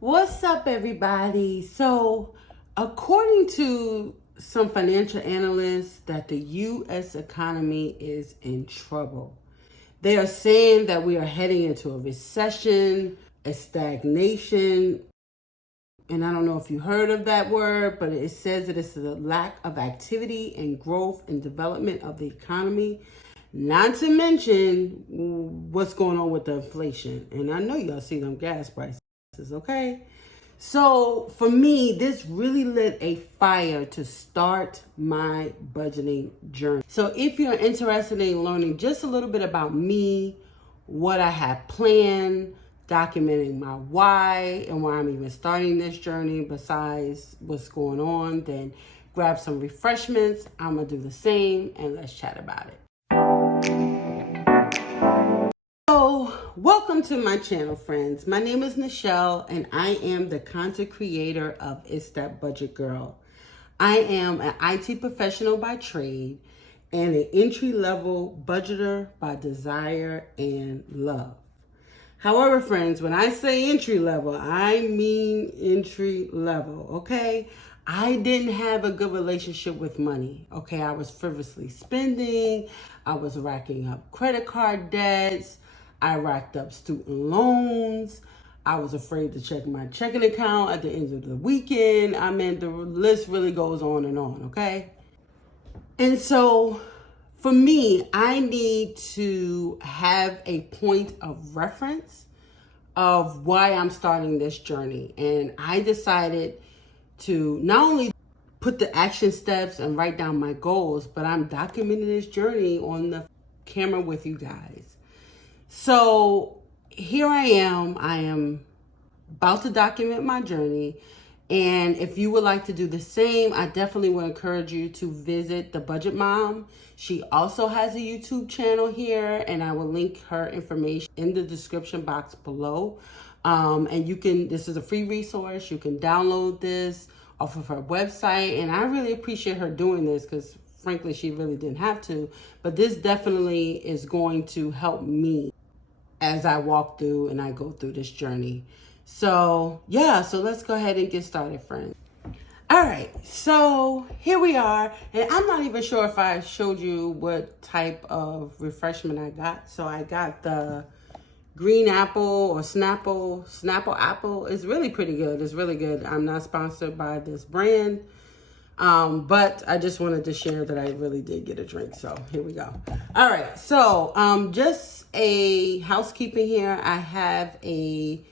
What's up, everybody? So, according to some financial analysts, that the U.S. economy is in trouble. They are saying that we are heading into a recession, a stagnation, and I don't know if you heard of that word, but it says that it's a lack of activity and growth and development of the economy. Not to mention what's going on with the inflation. And I know y'all see them gas prices, okay? So for me, this really lit a fire to start my budgeting journey. So if you're interested in learning just a little bit about me, what I have planned, documenting my why and why I'm even starting this journey besides what's going on, then grab some refreshments. I'm gonna do the same and let's chat about it. So, welcome to my channel, friends. My name is Nichelle, and I am the content creator of It's That Budget Girl. I am an IT professional by trade and an entry-level budgeter by desire and love. However, friends, when I say entry level, I mean entry level, okay? I didn't have a good relationship with money, okay? I was frivolously spending. I was racking up credit card debts. I racked up student loans. I was afraid to check my checking account at the end of the weekend. I mean, the list really goes on, okay? And so for me, I need to have a point of reference of why I'm starting this journey. And I decided to not only put the action steps and write down my goals, but I'm documenting this journey on the camera with you guys. So here I am about to document my journey. And if you would like to do the same, I definitely would encourage you to visit The Budget Mom. She also has a YouTube channel here, and I will link her information in the description box below. And this is a free resource. You can download this off of her website. And I really appreciate her doing this because frankly, she really didn't have to. But this definitely is going to help me as I walk through and I go through this journey. So let's go ahead and get started, friends. All right, so here we are. And I'm not even sure if I showed you what type of refreshment I got. So I got the green apple or Snapple apple. It's really pretty good. It's really good. I'm not sponsored by this brand. But I just wanted to share that I really did get a drink. So here we go. All right. So, just a housekeeping here. I have a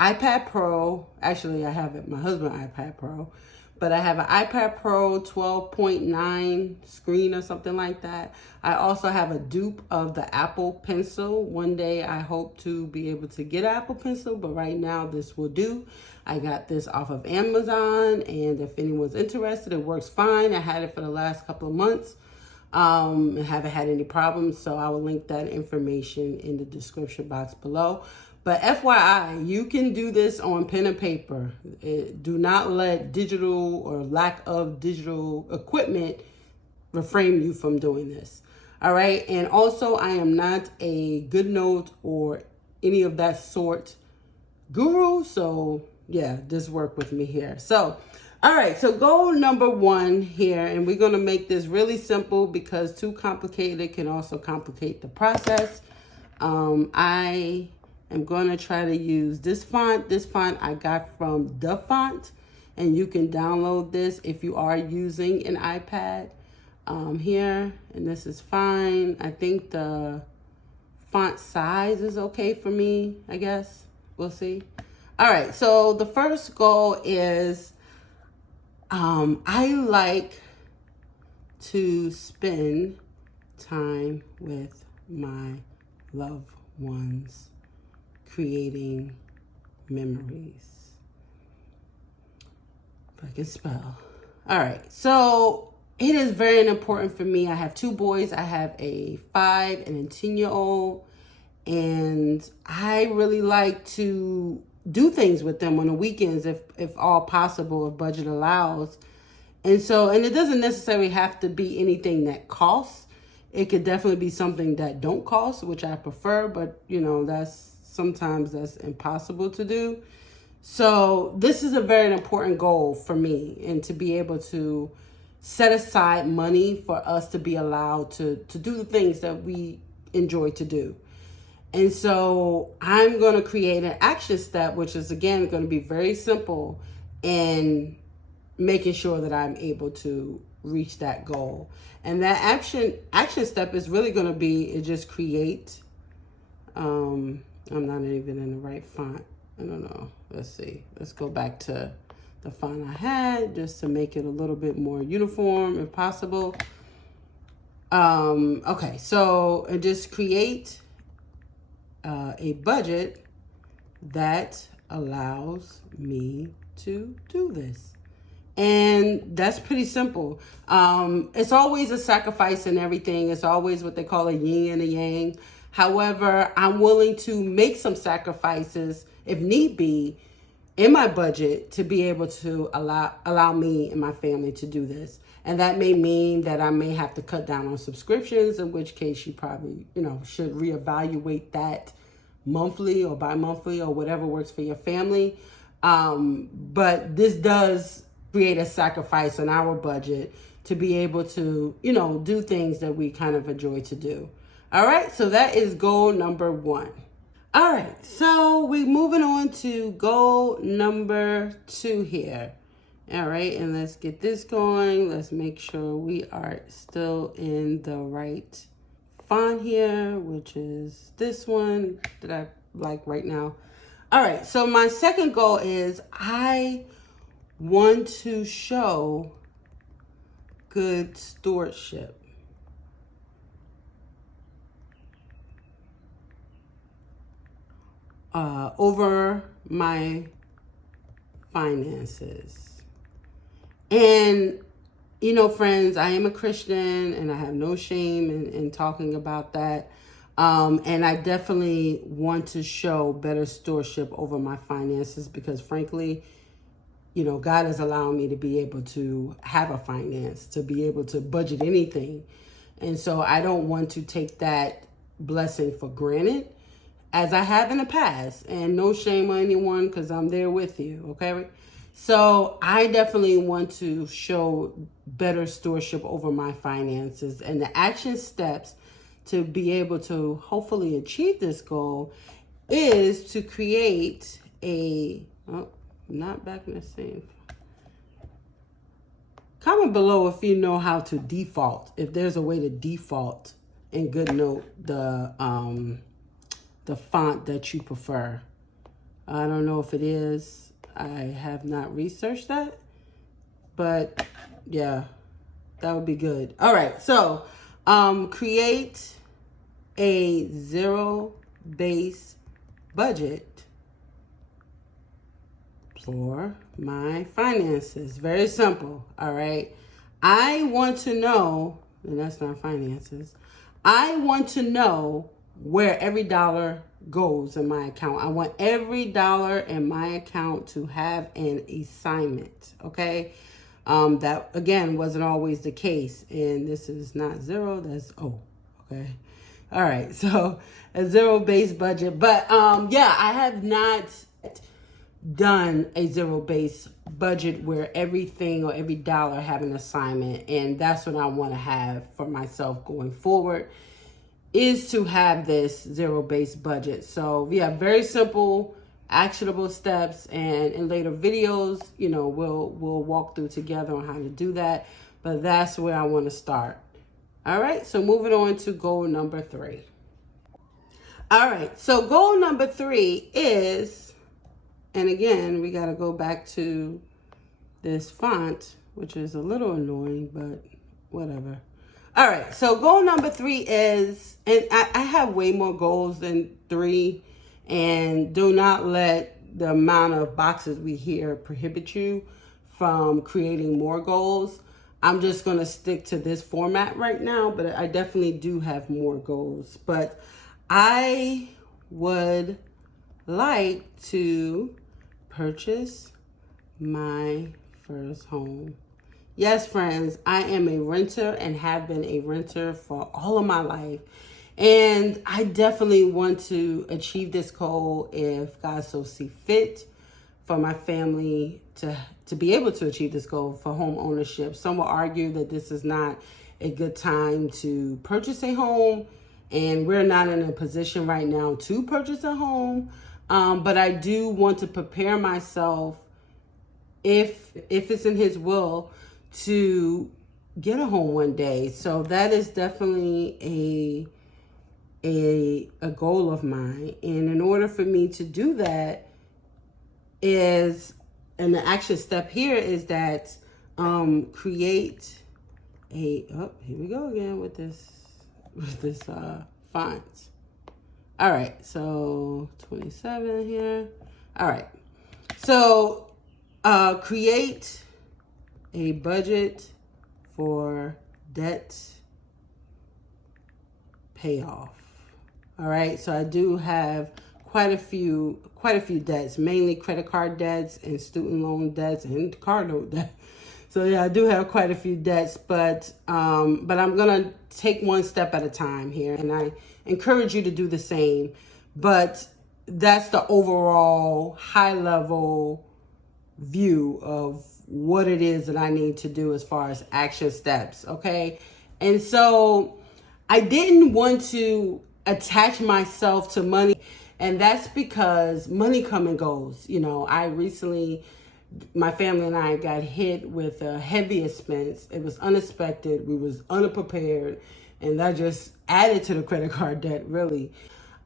iPad Pro. Actually, I have my husband's iPad Pro, but I have an iPad Pro 12.9 screen or something like that. I also have a dupe of the Apple Pencil. One day I hope to be able to get an Apple Pencil, but right now this will do. I got this off of Amazon, and if anyone's interested, it works fine. I had it for the last couple of months. I haven't had any problems, so I will link that information in the description box below. But FYI, you can do this on pen and paper. Do not let digital or lack of digital equipment refrain you from doing this. All right. And also, I am not a GoodNote or any of that sort guru. So yeah, this worked with me here. So, all right. So goal number 1 here, and we're going to make this really simple because too complicated can also complicate the process. I am going to try to use this font. This font I got from The Font, and you can download this if you are using an iPad here, and this is fine. I think the font size is okay for me, I guess. We'll see. All right, so the first goal is I like to spend time with my loved ones, creating memories. If I can spell. All right, so it is very important for me. I have 2 boys. I have a 5 and a 10-year-old, and I really like to do things with them on the weekends if all possible, if budget allows. And it doesn't necessarily have to be anything that costs. It could definitely be something that don't cost, which I prefer, but sometimes that's impossible to do. So this is a very important goal for me, and to be able to set aside money for us to be allowed to do the things that we enjoy to do. And so I'm going to create an action step, which is, again, going to be very simple in making sure that I'm able to reach that goal. And that action step is really going to be just create. I'm not even in the right font. I don't know. Let's see. Let's go back to the font I had just to make it a little bit more uniform if possible. Okay, so just create a budget that allows me to do this. And that's pretty simple. It's always a sacrifice in everything. It's always what they call a yin and a yang. However, I'm willing to make some sacrifices if need be in my budget to be able to allow me and my family to do this. And that may mean that I may have to cut down on subscriptions, in which case you probably, should reevaluate that monthly or bi-monthly or whatever works for your family. But this does create a sacrifice on our budget to be able to, do things that we kind of enjoy to do. All right, so that is goal number 1. All right, so we're moving on to goal number 2 here. All right, and let's get this going. Let's make sure we are still in the right font here, which is this one that I like right now. All right, so my second goal is I want to show good stewardship. Over my finances. And, friends, I am a Christian and I have no shame in talking about that. And I definitely want to show better stewardship over my finances because, frankly, God is allowing me to be able to have a finance, to be able to budget anything. And so I don't want to take that blessing for granted, as I have in the past, and no shame on anyone because I'm there with you, okay? So I definitely want to show better stewardship over my finances, and the action steps to be able to hopefully achieve this goal is to create not back in the same. Comment below if you know how to default, if there's a way to default in GoodNote the font that you prefer. I don't know if it is. I have not researched that, but yeah, that would be good. All right, so create a zero-based budget for my finances. Very simple, all right? I want to know, and that's not finances, I want to know where every dollar goes in my account. I want every dollar in my account to have an assignment, okay? That, again, wasn't always the case. And this is not zero, that's O, okay? All right, so a zero-based budget. But, yeah, I have not done a zero-based budget where everything or every dollar have an assignment. And that's what I want to have for myself going forward, is to have this zero-based budget. So we have very simple, actionable steps, and in later videos, we'll walk through together on how to do that. But that's where I want to start. All right, so moving on to goal number 3. All right, so goal number 3 is, and again, we got to go back to this font, which is a little annoying, but whatever. All right, so goal number 3 is, and I have way more goals than 3, and do not let the amount of boxes we hear prohibit you from creating more goals. I'm just going to stick to this format right now, but I definitely do have more goals. But I would like to purchase my first home. Yes, friends, I am a renter and have been a renter for all of my life. And I definitely want to achieve this goal if God so see fit for my family to be able to achieve this goal for home ownership. Some will argue that this is not a good time to purchase a home, and we're not in a position right now to purchase a home. But I do want to prepare myself, if it's in His will, to get a home one day. So that is definitely a goal of mine. And in order for me to do that, and the action step here is that create here we go again with this font. All right, so 27 here. All right, so create a budget for debt payoff. All right, so I do have quite a few debts, mainly credit card debts and student loan debts and car note debt. So yeah, I do have quite a few debts, but I'm gonna take one step at a time here, and I encourage you to do the same. But that's the overall high level view of what it is that I need to do as far as action steps, okay? And so I didn't want to attach myself to money, and that's because money comes and goes. You know, my family and I got hit with a heavy expense. It was unexpected. We was unprepared, and that just added to the credit card debt, really.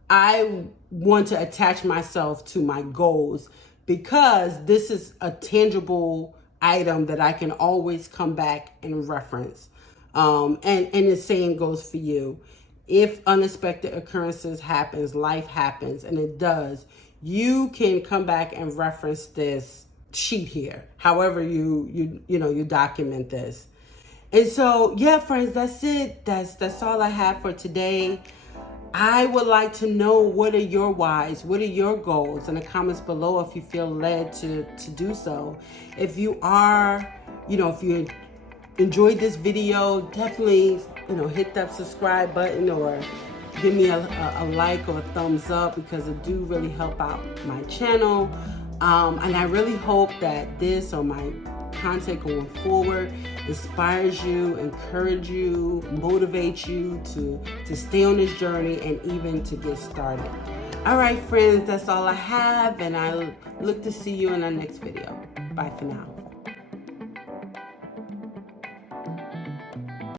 I want to attach myself to my goals because this is a tangible item that I can always come back and reference. And the same goes for you. If unexpected occurrences happens, life happens, and it does, you can come back and reference this sheet here, however you document this. And so, yeah, friends, that's it. That's all I have for today. I would like to know, what are your whys? What are your goals? In the comments below if you feel led to do so. If you enjoyed this video, definitely, hit that subscribe button or give me a like or a thumbs up, because it do really help out my channel. And I really hope that this or my content going forward inspires you, encourage you, motivate you to stay on this journey and even to get started. All right, friends, that's all I have, and I look to see you in our next video. Bye for now.